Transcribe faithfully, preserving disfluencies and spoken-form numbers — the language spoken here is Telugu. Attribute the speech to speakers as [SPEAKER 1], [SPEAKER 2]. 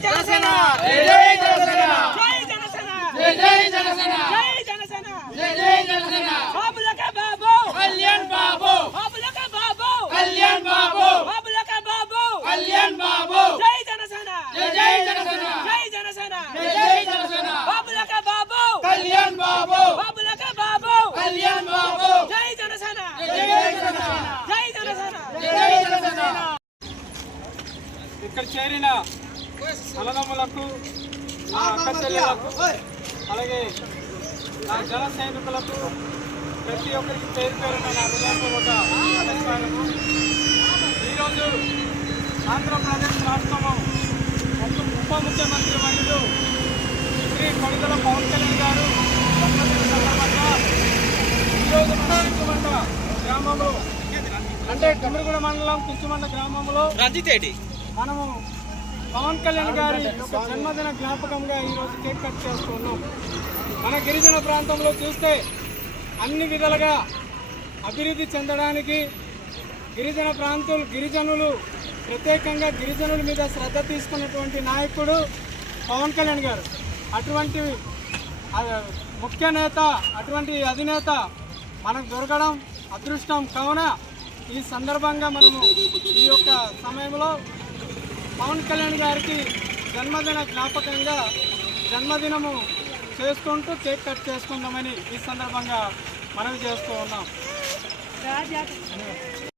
[SPEAKER 1] జనసేన
[SPEAKER 2] జై జై జనసేన
[SPEAKER 1] జై జనసేన
[SPEAKER 2] జై జై జనసేన
[SPEAKER 1] జై జనసేన
[SPEAKER 2] జై జై జనసేన
[SPEAKER 1] బాబులకే బాబు
[SPEAKER 2] కళ్యాణ్ బాబు
[SPEAKER 1] బాబులకే బాబు
[SPEAKER 2] కళ్యాణ్ బాబు
[SPEAKER 1] బాబులకే బాబు
[SPEAKER 2] కళ్యాణ్ బాబు
[SPEAKER 1] జై జనసేన
[SPEAKER 2] జై జై జనసేన
[SPEAKER 1] జై జనసేన
[SPEAKER 2] జై జై జనసేన
[SPEAKER 1] బాబులకే బాబు
[SPEAKER 2] కళ్యాణ్ బాబు
[SPEAKER 1] బాబులకే బాబు
[SPEAKER 2] కళ్యాణ్ బాబు
[SPEAKER 1] జై జనసేన
[SPEAKER 2] జై జై జనసేన
[SPEAKER 1] జై జనసేన
[SPEAKER 2] జై జై జనసేన
[SPEAKER 3] ఇక్కడ చేరిన అన్నదమ్ములకు నా అక్క చెల్లెలకు అలాగే నా జన సైనికులకు ప్రతి ఒక్కరికి పేరు పేరున నా హృదయపూర్వక నమస్కారము. ఈరోజు ఆంధ్రప్రదేశ్ రాష్ట్రము ఉప ముఖ్యమంత్రి వర్యులు శ్రీ కొణిదెల పవన్ కళ్యాణ్ గారు జన్మదిన సందర్భంగా ఈరోజు మన కించుమండ గ్రామంలో అంటే కమిరిగూడ మండలం కించుమండ గ్రామంలో మనము పవన్ కళ్యాణ్ గారి యొక్క జన్మదిన జ్ఞాపకంగా ఈరోజు కేక్ కట్ చేస్తున్నాం. మన గిరిజన ప్రాంతంలో చూస్తే అన్ని విధాలుగా అభివృద్ధి చెందడానికి గిరిజన ప్రాంతాలు గిరిజనులు ప్రత్యేకంగా గిరిజనుల మీద శ్రద్ధ తీసుకున్నటువంటి నాయకుడు పవన్ కళ్యాణ్ గారు. అటువంటి ముఖ్య నేత, అటువంటి అధినేత మనకు దొరకడం అదృష్టం. కావున ఈ సందర్భంగా మనము ఈ యొక్క సమయంలో పవన్ కళ్యాణ్ గారికి జన్మదిన జ్ఞాపకంగా జన్మదినము చేసుకుంటూ కేక్ కట్ చేసుకుందామని ఈ సందర్భంగా మనవి చేస్తూ ఉన్నాం.